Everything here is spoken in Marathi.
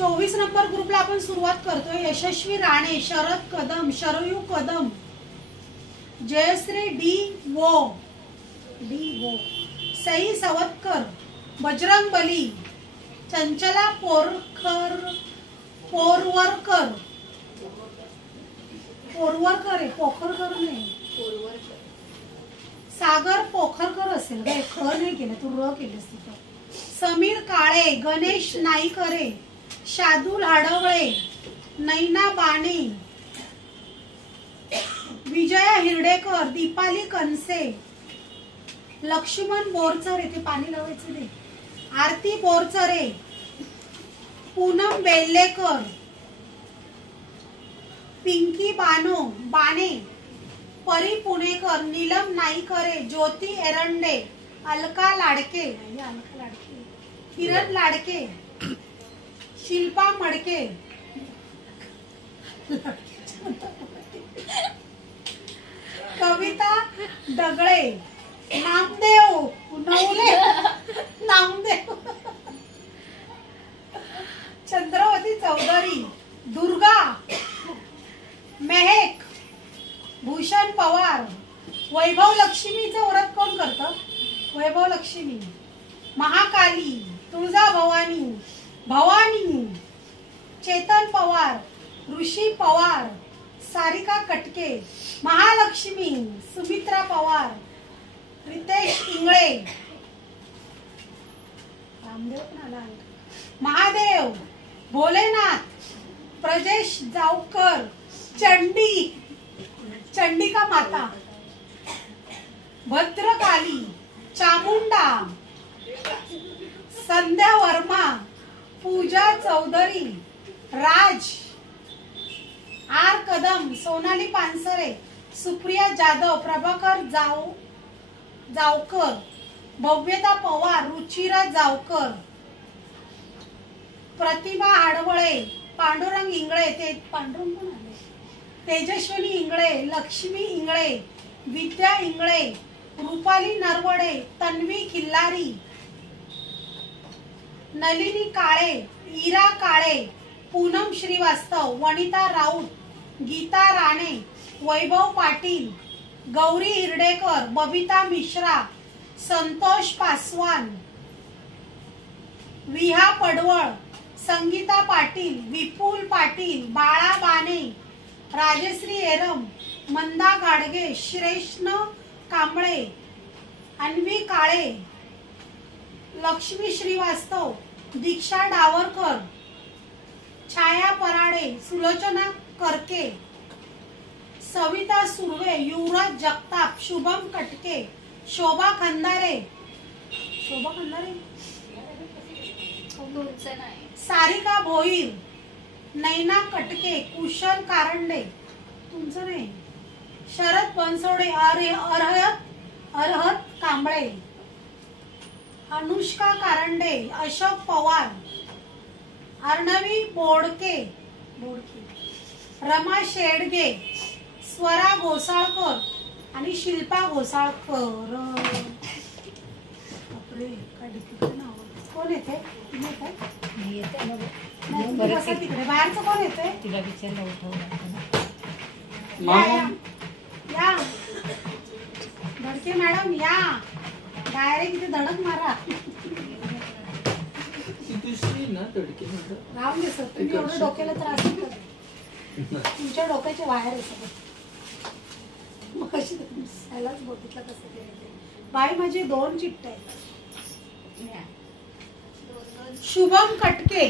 24 नंबर ग्रुपला आपण सुरुवात करतोय। यशस्वी राणे, शरद कदम, शरयू कदम, जयश्री डी वो, सई सवतकर, बजरंग बली, चंचला पोरवरकर नाही, सागर पोखरकर असेल काय, ख नाही केलं तू, र केलंस तिथं। समीर काळे, गणेश नाईकरे, शादुल आडवळे, नैना बाणे, विजया हिरडेकर, दीपाली कनसे, लक्ष्मण बोरचरे, ते पाणी लावायचं दे, आरती बोरचरे, पूनम बेल्लेकर, पिंकी बाणे, परी पुणेकर, नीलम नाईकरे, ज्योती एरंडे, अलका लाडके, किरण लाडके, शिल्पा मडके, कविता दगळे, नामदेव नवले, चंद्रवती चौधरी, दुर्गा, मेहक, भूषण पवार, वैभव लक्ष्मीचं व्रत कोण करतं? वैभव लक्ष्मी, महाकाली, तुळजा भवानी, चेतन पवार, ऋषी पवार, सारिका कटके, महालक्ष्मी, सुमित्रा पवार, रितेश इंगळे, रामदेव पण आला, महादेव, भोलेनाथ, प्रजेश जावकर, चंडिका माता, भद्रकाली, चामुंडा, संध्या वर्मा, पूजा चौधरी, राज, आर कदम, सोनाली पानसरे, सुप्रिया जाधव, प्रभाकर जावकर, भव्यता पवार, रुचिरा जावकर, प्रतिमा आडवळे, पांडुरंग इंगळे, ते पांडुरंग पण आले, तेजस्विनी इंगळे, लक्ष्मी इंगळे, विद्या इंगळे, रुपाली नरवडे, तन्वी खिल्लारी, नलिनी काळे, इरा काळे, पूनम श्रीवास्तव, वनिता राऊत, गीता राणे, वैभव पाटील, गौरी हिरडेकर, बबिता मिश्रा, संतोष पासवान, विहा पडवळ, संगीता पाटील, विपुल पाटील, बाळा बाणे, राजश्री एरम, मंदा गाडगे, श्रेष्ण कांबळे, अन्वी काळे, लक्ष्मी श्रीवास्तव, दीक्षा डावरकर, छाया पराडे, सुलोचना करके, सविता सुर्वे, युवराज जगताप, शुभम कटके, शोभा खंदारे, सारिका भोईर, नैना कटके, कुशल कारंडे, तुमचं नाही, शरद बनसोडे, अरहत कांबळे, अनुष्का कारंडे, अशोक पवार, अर्णवी बोडके, रमा शेडगे, स्वरा घोसाळकर आणि शिल्पा घोसाळकर। बापरे, काय डिफिकल्ट नाव, कोण येते? तुम्ही काय तिकडे बाहेरचं कोण येते? तिला विचारलं, या धडके मॅडम, या डायरेक्ट इथे धडक मारा। राहून दे सर, तुम्ही एवढं डोक्याला त्रास होतो, तुमच्या डोक्याचे वायर आहे सगळं, मग कशी ह्यालाच बघितलं कसं केलं। बाई माझी 2 चिठ्ठ्या आहेत। शुभम कटके,